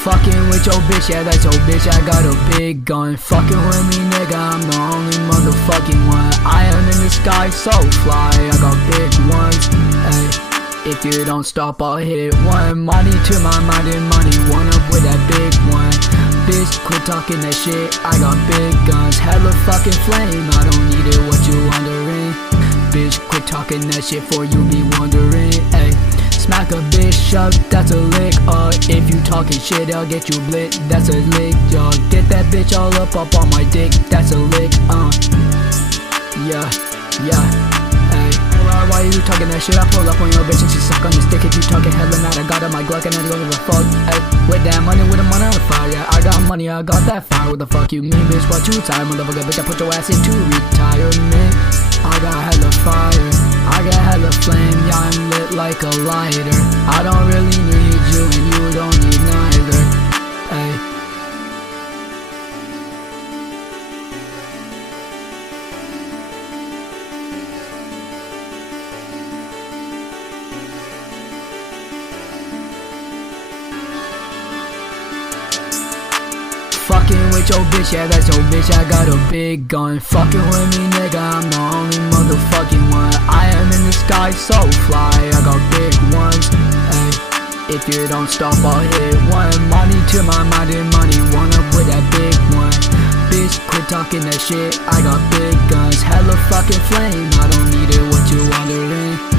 Fucking with your bitch, yeah, that's your bitch, I got a big gun. Fucking with me, nigga, I'm the only motherfucking one. I am in the sky, so fly, I got big ones. Ay, if you don't stop, I'll hit one. Money to my mind and money, one up with that big one. Bitch, quit talking that shit, I got big guns. Hella fucking flame, I don't need it, what you wondering? Bitch, quit talking that shit for you be wondering. Ay, smack a bitch up, that's a lick. If you talking shit, I'll get you lit, that's a lick, y'all. Get that bitch all up on my dick, that's a lick, yeah, ay. Why you talking that shit? I pull up on your bitch and she suck on the stick. If you talking hella mad, I got on my Glock and I don't give a fuck. Ay, with that money, with the money on the fire, yeah. I got money, I got that fire. What the fuck you mean, bitch? What you tired, motherfucker? Bitch, I put your ass into retirement. I got hella fire, I got hella flame, yeah, I'm lit like a lighter. I don't really need you and you don't need neither. Ay. Fucking with your bitch, yeah, that's your bitch, I got a big gun. Fucking with me, nigga, I'm the only motherfucking one. I am in the sky, so fly, I got big ones. Ay, if you don't stop, I'll hit one. Money to my mind and money, one up with that big one. Bitch, quit talking that shit, I got big guns. Hella fucking flame, I don't need it, what you wondering?